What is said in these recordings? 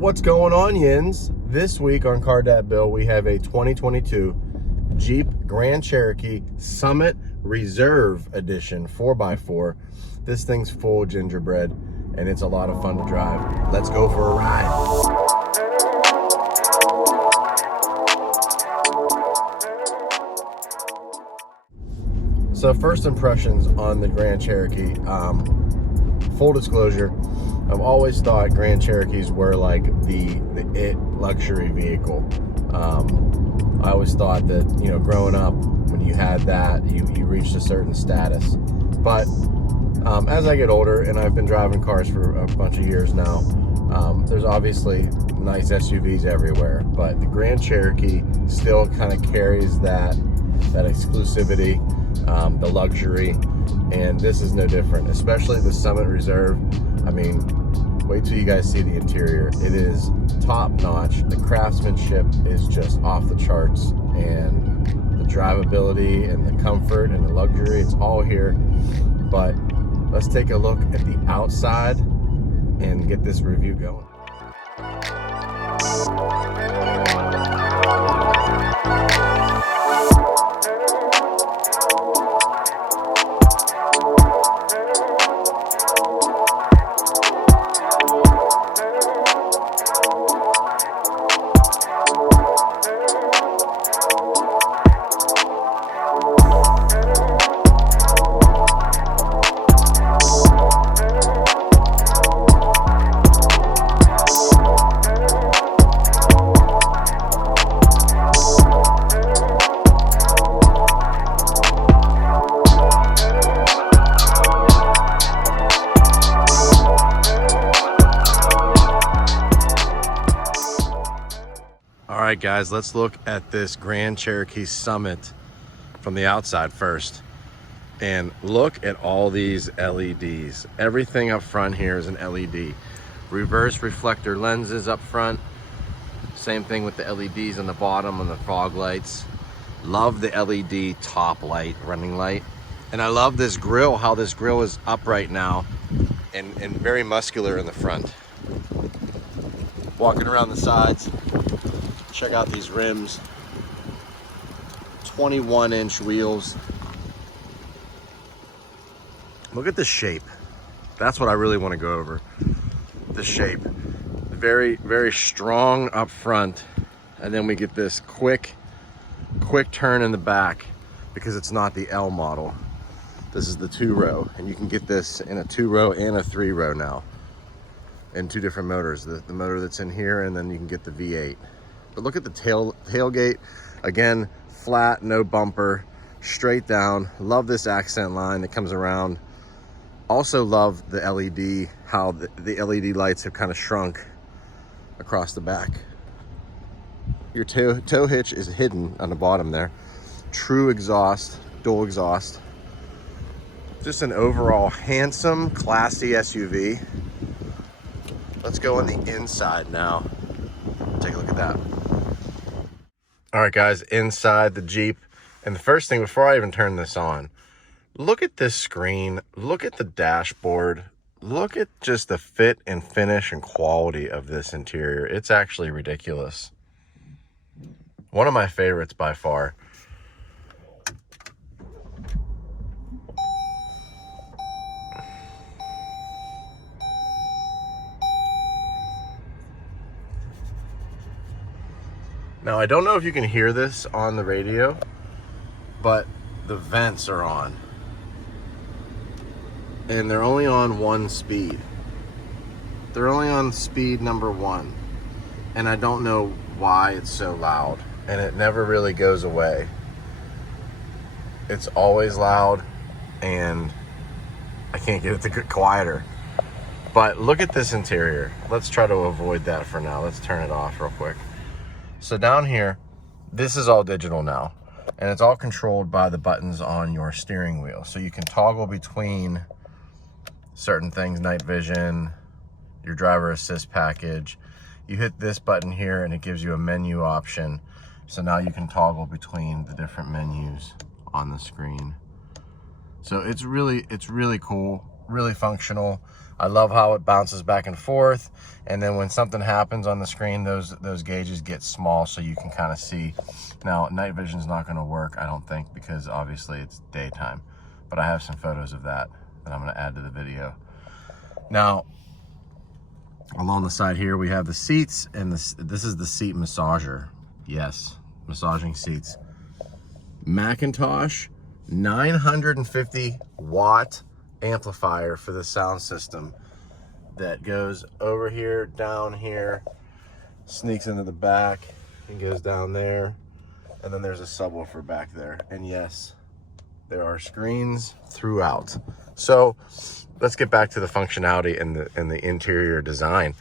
What's going on, Yins? This week on Car Dat Bill, we have a 2022 Jeep Grand Cherokee Summit Reserve Edition 4x4. This thing's full gingerbread, and it's a lot of fun to drive. Let's go for a ride. So first impressions on the Grand Cherokee. Full disclosure, I've always thought Grand Cherokees were like the it luxury vehicle. I always thought that, you know, growing up, when you had that, you reached a certain status. But as I get older, and I've been driving cars for a bunch of years now, there's obviously nice SUVs everywhere, but the Grand Cherokee still kind of carries that exclusivity, the luxury, and this is no different, especially the Summit Reserve. I mean, wait till you guys see the interior. It is top notch. The craftsmanship is just off the charts, and the drivability and the comfort and the luxury, it's all here. But let's take a look at the outside and get this review going. All right, guys, let's look at this Grand Cherokee Summit from the outside first. And look at all these LEDs. Everything up front here is an LED. Reverse reflector lenses up front. Same thing with the LEDs on the bottom on the fog lights. Love the LED top light, running light. And I love this grille, how this grille is upright now and very muscular in the front. Walking around the sides. Check out these rims, 21-inch wheels. Look at the shape. That's what I really want to go over. The shape, very, very strong up front. And then we get this quick turn in the back because it's not the L model. This is the 2-row, and you can get this in a 2-row and a 3-row now in two different motors. The motor that's in here, and then you can get the V8. But look at the tailgate. Again, flat, no bumper, straight down. Love this accent line that comes around. Also love the LED, how the LED lights have kind of shrunk across the back. Your tow hitch is hidden on the bottom there. True exhaust, dual exhaust. Just an overall handsome, classy SUV. Let's go on the inside now. Take a look at that. All right, guys, inside the Jeep. And the first thing, before I even turn this on, look at this screen. Look at the dashboard. Look at just the fit and finish and quality of this interior. It's actually ridiculous. One of my favorites by far. Now, I don't know if you can hear this on the radio, but the vents are on. And they're only on one speed. They're only on speed number 1. And I don't know why it's so loud. And it never really goes away. It's always loud, and I can't get it to get quieter. But look at this interior. Let's try to avoid that for now. Let's turn it off real quick. So down here, this is all digital now, and it's all controlled by the buttons on your steering wheel. So you can toggle between certain things, night vision, your driver assist package. You hit this button here and it gives you a menu option. So now you can toggle between the different menus on the screen. So it's really cool. really functional. I love how it bounces back and forth. And then when something happens on the screen, those gauges get small so you can kind of see. Now, night vision's not gonna work, I don't think, because obviously it's daytime. But I have some photos of that I'm gonna add to the video. Now, along the side here, we have the seats, and this is the seat massager. Yes, massaging seats. McIntosh 950 watt amplifier for the sound system that goes over here, down here, sneaks into the back and goes down there, and then there's a subwoofer back there. And yes, there are screens throughout. So let's get back to the functionality and the interior design.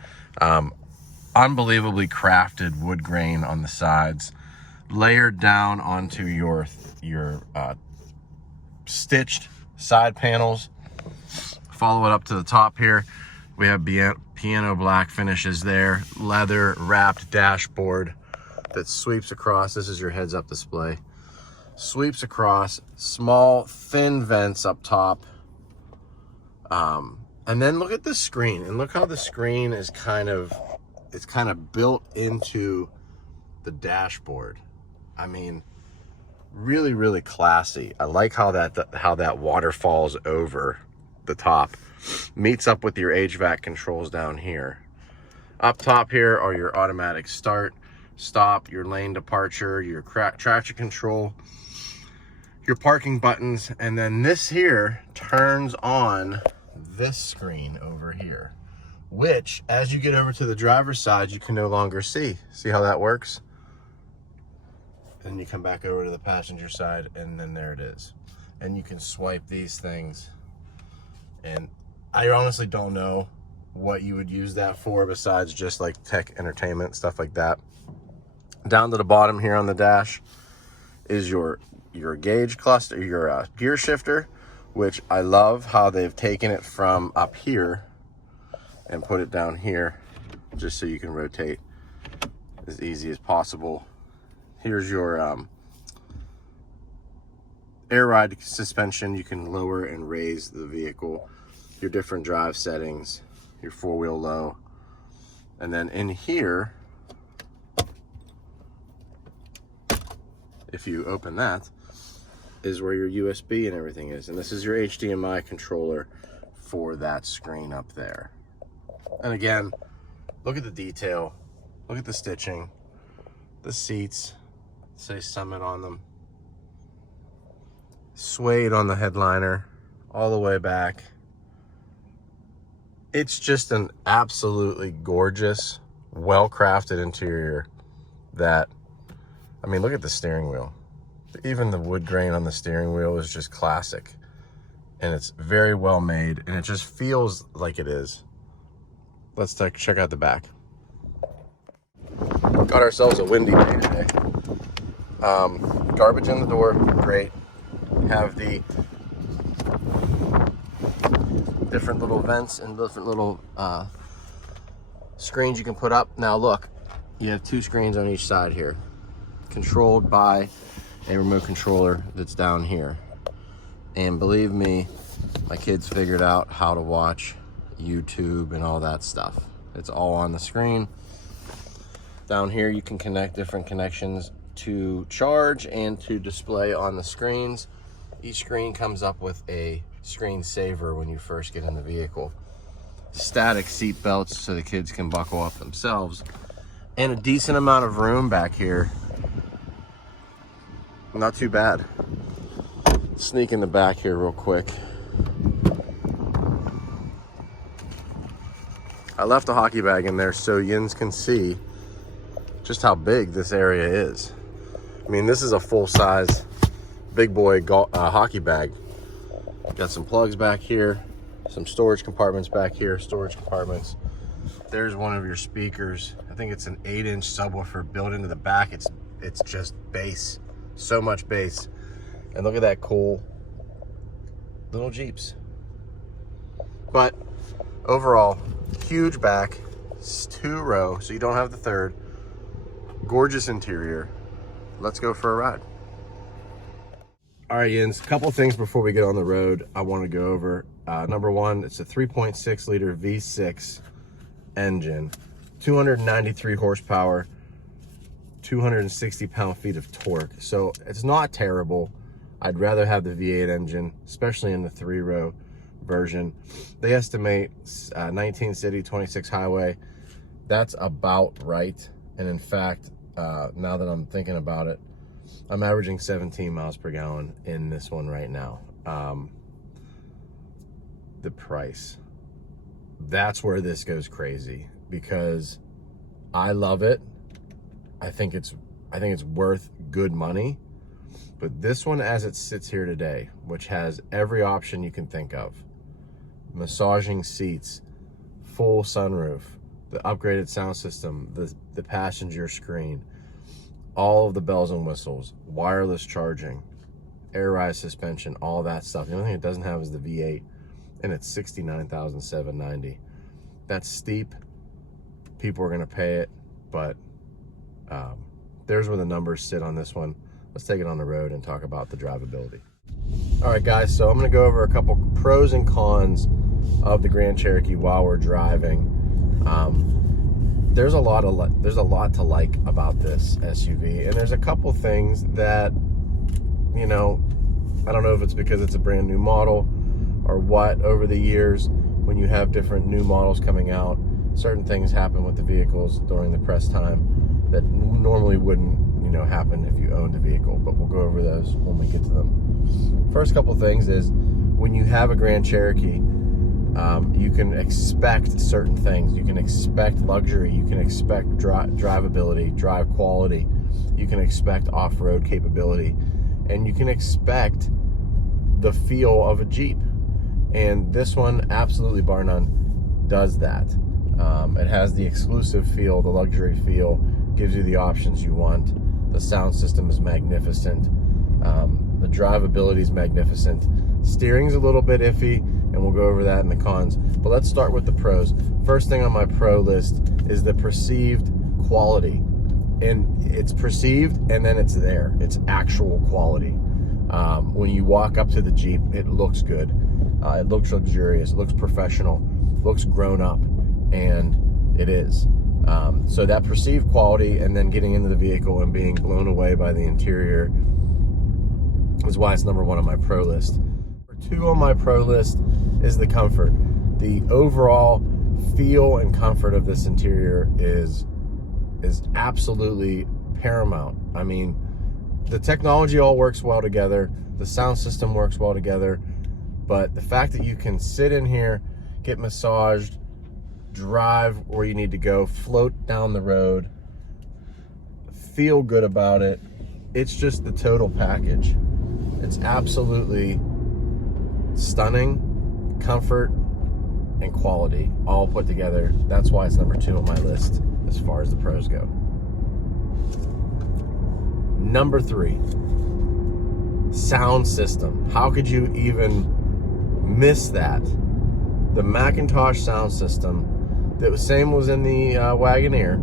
Unbelievably crafted wood grain on the sides, layered down onto your stitched side panels. Follow it up to the top here. We have piano black finishes there, leather wrapped dashboard that sweeps across. This is your heads-up display. Sweeps across, small thin vents up top. And then look at the screen, and look how the screen is kind of built into the dashboard. I mean, really, really classy. I like how that water falls over the top, meets up with your HVAC controls down here. Up top here are your automatic start, stop, your lane departure, your traction control, your parking buttons, and then this here turns on this screen over here, which as you get over to the driver's side, you can no longer see. See how that works? And you come back over to the passenger side, and then there it is. And you can swipe these things. And I honestly don't know what you would use that for besides just like tech entertainment, stuff like that. Down to the bottom here on the dash is your gauge cluster, your gear shifter, which I love how they've taken it from up here and put it down here just so you can rotate as easy as possible. Here's your air ride suspension. You can lower and raise the vehicle, your different drive settings, your four-wheel low. And then in here, if you open that, is where your USB and everything is. And this is your HDMI controller for that screen up there. And again, look at the detail, look at the stitching, the seats, say Summit on them, suede on the headliner all the way back. It's just an absolutely gorgeous, well-crafted interior that, I mean, look at the steering wheel. Even the wood grain on the steering wheel is just classic, and it's very well made, and it just feels like it is. Let's check out the back. Got ourselves a windy day today. Garbage in the door, great. Have the different little vents and different little screens you can put up. Now look, you have two screens on each side here, controlled by a remote controller that's down here. And believe me, my kids figured out how to watch YouTube and all that stuff. It's all on the screen. Down here you can connect different connections to charge and to display on the screens. Each screen comes up with a screen saver when you first get in the vehicle. Static seat belts so the kids can buckle up themselves. And a decent amount of room back here. Not too bad. Sneak in the back here real quick. I left a hockey bag in there so Yins can see just how big this area is. I mean, this is a full-size big boy hockey bag. Got some plugs back here, some storage compartments back here, storage compartments. There's one of your speakers. I think it's an 8-inch subwoofer built into the back. It's just bass, so much bass. And look at that cool little Jeeps. But overall, huge back, it's 2-row, so you don't have the third. Gorgeous interior. Let's go for a ride. All right, Yins, a couple things before we get on the road I want to go over. Number one, it's a 3.6 liter V6 engine, 293 horsepower, 260 pound-feet of torque. So it's not terrible. I'd rather have the V8 engine, especially in the 3-row version. They estimate 19 city, 26 highway. That's about right. And in fact, now that I'm thinking about it, I'm averaging 17 miles per gallon in this one right now. The price, that's where this goes crazy, because I love it. I think it's worth good money. But this one, as it sits here today, which has every option you can think of, massaging seats, full sunroof, the upgraded sound system, the passenger screen, all of the bells and whistles, wireless charging, air ride suspension, all that stuff. The only thing it doesn't have is the V8, and it's $69,790. That's steep. People are gonna pay it, but there's where the numbers sit on this one. Let's take it on the road and talk about the drivability. All right, guys, so I'm gonna go over a couple pros and cons of the Grand Cherokee while we're driving. There's a lot to like about this SUV, and there's a couple things that, you know, I don't know if it's because it's a brand new model or what. Over the years, when you have different new models coming out, certain things happen with the vehicles during the press time that normally wouldn't, you know, happen if you owned a vehicle. But we'll go over those when we get to them. First couple things is, when you have a Grand Cherokee, you can expect certain things. You can expect luxury. You can expect drivability, drive quality. You can expect off-road capability, and you can expect the feel of a Jeep. And this one, absolutely bar none, does that. It has the exclusive feel, the luxury feel, gives you the options you want. The sound system is magnificent. The drivability is magnificent. Steering's a little bit iffy, and we'll go over that in the cons. But let's start with the pros. First thing on my pro list is the perceived quality. And it's perceived, and then it's there. It's actual quality. When you walk up to the Jeep, it looks good. It looks luxurious. It looks professional. It looks grown up, and it is. So that perceived quality, and then getting into the vehicle and being blown away by the interior, is why it's number one on my pro list. Number two on my pro list is the comfort. The overall feel and comfort of this interior is absolutely paramount. I mean, the technology all works well together. The sound system works well together. But the fact that you can sit in here, get massaged, drive where you need to go, float down the road, feel good about it, it's just the total package. It's absolutely stunning, comfort and quality all put together. That's why it's number two on my list as far as the pros go. Number three, sound system. How could you even miss that? The McIntosh sound system, that was same was in the Wagoneer,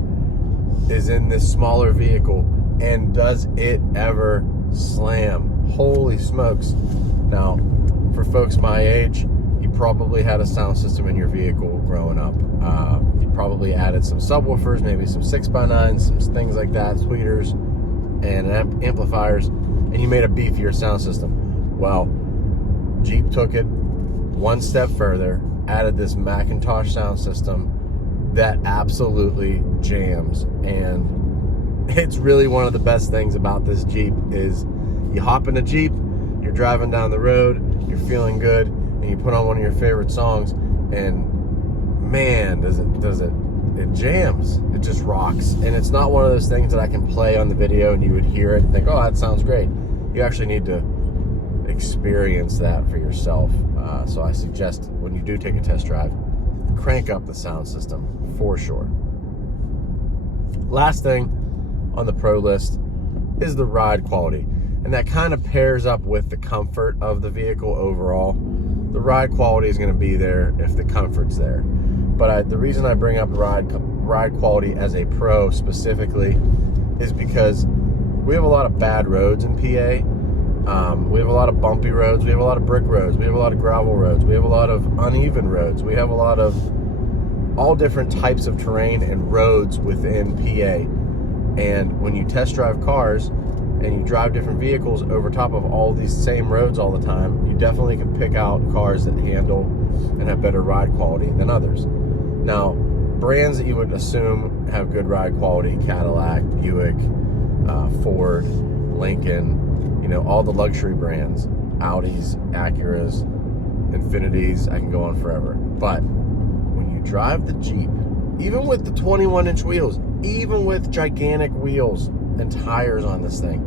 is in this smaller vehicle, and does it ever slam? Holy smokes. Now, for folks my age, you probably had a sound system in your vehicle growing up. You probably added some subwoofers, maybe some 6x9s, some things like that, tweeters and amplifiers, and you made a beefier sound system. Well, Jeep took it one step further, added this McIntosh sound system that absolutely jams. And it's really one of the best things about this Jeep is, you hop in a Jeep, you're driving down the road, you're feeling good, and you put on one of your favorite songs, and man, it jams. It just rocks. And it's not one of those things that I can play on the video and you would hear it and think, oh, that sounds great. You actually need to experience that for yourself. So I suggest, when you do take a test drive, crank up the sound system for sure. Last thing on the pro list is the ride quality, and that kind of pairs up with the comfort of the vehicle overall. The ride quality is going to be there if the comfort's there, but the reason I bring up ride quality as a pro specifically is because we have a lot of bad roads in PA, We have a lot of bumpy roads. We have a lot of brick roads. We have a lot of gravel roads. We have a lot of uneven roads. We have a lot of all different types of terrain and roads within PA. And when you test drive cars and you drive different vehicles over top of all these same roads all the time, you definitely can pick out cars that handle and have better ride quality than others. Now, brands that you would assume have good ride quality: Cadillac, Buick, Ford, Lincoln, you know, all the luxury brands, Audis, Acuras, Infinitis, I can go on forever. But when you drive the Jeep, even with the 21-inch wheels, even with gigantic wheels and tires on this thing,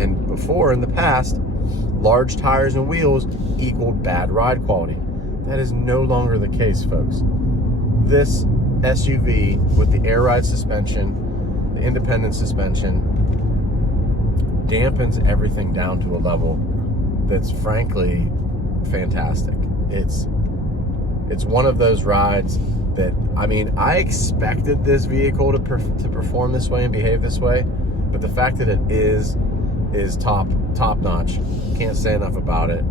and before in the past, large tires and wheels equaled bad ride quality. That is no longer the case, folks. This SUV with the air ride suspension, the independent suspension, dampens everything down to a level that's frankly fantastic. It's one of those rides that, I mean, I expected this vehicle to perform this way and behave this way, but the fact that it is top notch. Can't say enough about it.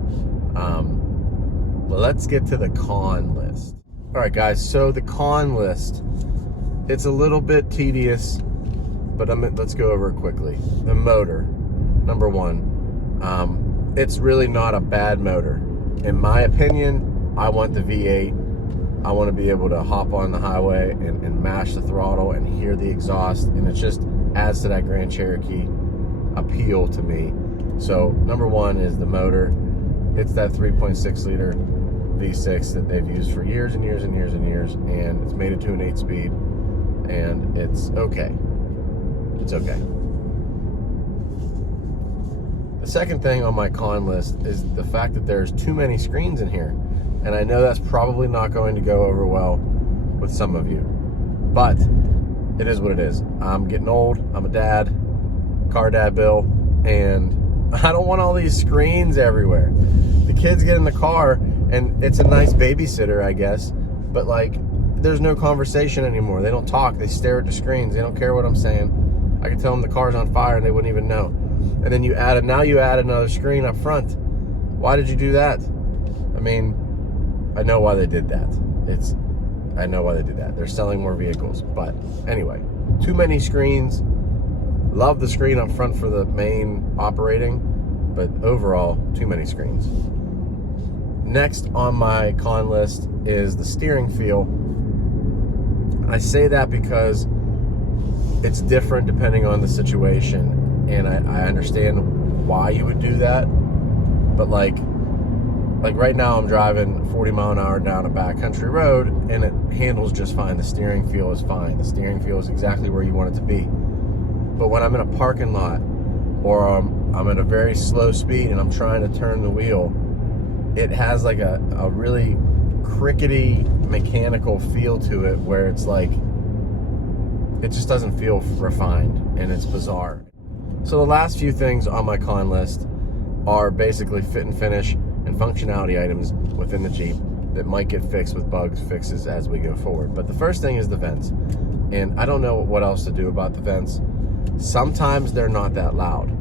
Let's get to the con list. All right, guys. So the con list, it's a little bit tedious, but let's go over it quickly. The motor, number one. It's really not a bad motor, in my opinion. I want the V8. I want to be able to hop on the highway and mash the throttle and hear the exhaust, and it just adds to that Grand Cherokee appeal to me. So number one is the motor. It's that 3.6 liter V6 that they've used for years and years and years and years, and it's made it to an 8-speed, and it's okay. It's okay. The second thing on my con list is the fact that there's too many screens in here. And I know that's probably not going to go over well with some of you, but it is what it is. I'm getting old. I'm a dad, car dad Bill, and I don't want all these screens everywhere. The kids get in the car and it's a nice babysitter, I guess, but like, there's no conversation anymore. They don't talk. They stare at the screens. They don't care what I'm saying. I can tell them the car's on fire and they wouldn't even know. And then now you add another screen up front. Why did you do that? I mean, I know why they did that. I know why they did that. They're selling more vehicles. But anyway, too many screens. Love the screen up front for the main operating, but overall, too many screens. Next on my con list is the steering feel. I say that because it's different depending on the situation, and I understand why you would do that, but like right now I'm driving 40 mile an hour down a backcountry road and it handles just fine. The steering feel is fine. The steering feel is exactly where you want it to be. But when I'm in a parking lot or I'm at a very slow speed and I'm trying to turn the wheel, it has like a really crickety mechanical feel to it where it's like, it just doesn't feel refined and it's bizarre. So the last few things on my con list are basically fit and finish and functionality items within the Jeep that might get fixed with bugs fixes as we go forward. But the first thing is the vents. And I don't know what else to do about the vents. Sometimes they're not that loud.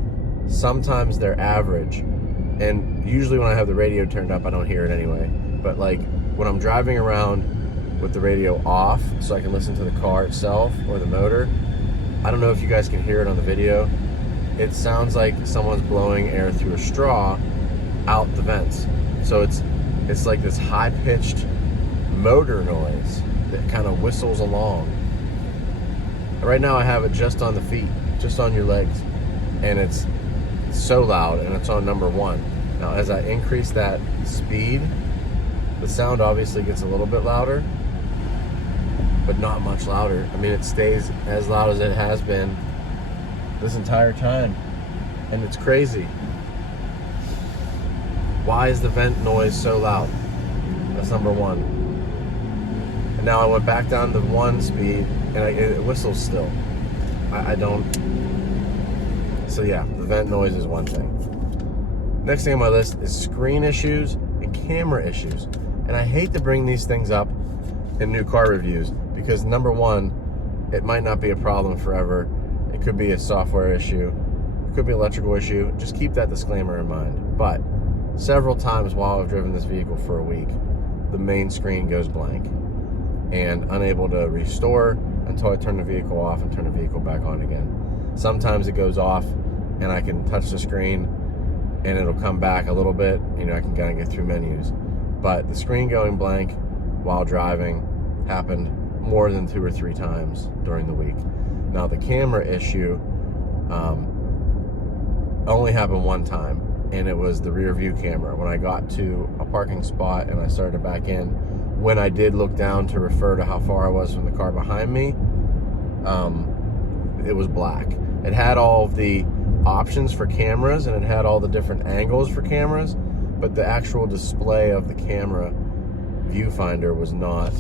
Sometimes they're average. And usually when I have the radio turned up, I don't hear it anyway. But like when I'm driving around with the radio off so I can listen to the car itself or the motor, I don't know if you guys can hear it on the video. It sounds like someone's blowing air through a straw out the vents. So it's like this high-pitched motor noise that kind of whistles along. Right now I have it just on the feet, just on your legs, and it's so loud, and it's on number one. Now as I increase that speed, the sound obviously gets a little bit louder, but not much louder. I mean, it stays as loud as it has been this entire time, and it's crazy. Why is the vent noise so loud? That's number one. And now I went back down to 1 speed and it whistles still. I don't. So yeah, the vent noise is one thing. Next thing on my list is screen issues and camera issues. And I hate to bring these things up in new car reviews because number one, it might not be a problem forever. It could be a software issue. could be an electrical issue. Just keep that disclaimer in mind. But several times while I've driven this vehicle for a week, the main screen goes blank and unable to restore until I turn the vehicle off and turn the vehicle back on again. Sometimes it goes off and I can touch the screen and it'll come back a little bit. You know, I can kind of get through menus. But the screen going blank while driving happened more than 2 or 3 times during the week. Now the camera issue only happened one time, and it was the rear view camera. When I got to a parking spot and I started to back in, when I did look down to refer to how far I was from the car behind me, it was black. It had all of the options for cameras and it had all the different angles for cameras, but the actual display of the camera viewfinder was not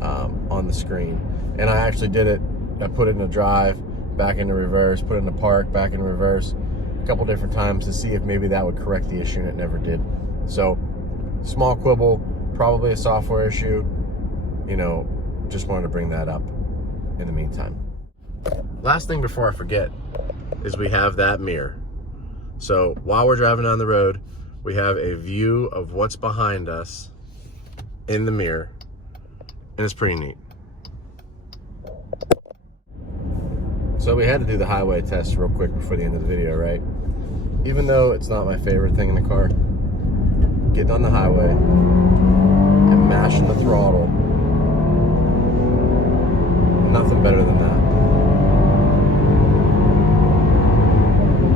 on the screen. And I actually did it. I put it in a drive, back into reverse, put it in the park, back in reverse, a couple different times to see if maybe that would correct the issue, and it never did. So, small quibble, probably a software issue. You know, just wanted to bring that up in the meantime. Last thing before I forget is we have that mirror. So while we're driving down the road, we have a view of what's behind us in the mirror, and it's pretty neat. So we had to do the highway test real quick before the end of the video, right? Even though it's not my favorite thing in the car, getting on the highway and mashing the throttle, nothing better than that.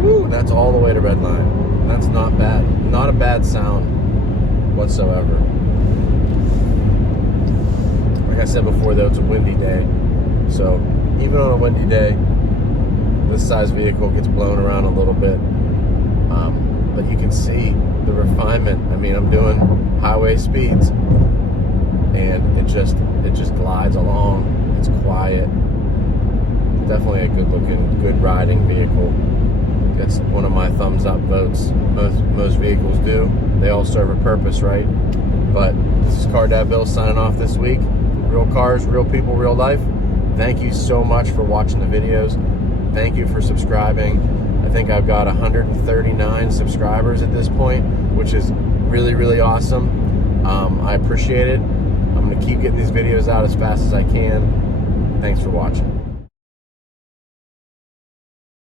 Woo, that's all the way to red line. That's not bad. Not a bad sound whatsoever. Like I said before, though, it's a windy day. So even on a windy day, this size vehicle gets blown around a little bit. But you can see the refinement. I mean, I'm doing highway speeds and it just glides along. It's quiet. Definitely a good looking, good riding vehicle. That's one of my thumbs up votes. Most vehicles do. They all serve a purpose, right? But this is Car Dad Bill signing off this week. Real cars, real people, real life. Thank you so much for watching the videos. Thank you for subscribing. I think I've got 139 subscribers at this point, which is really, really awesome. I appreciate it. I'm going to keep getting these videos out as fast as I can. Thanks for watching.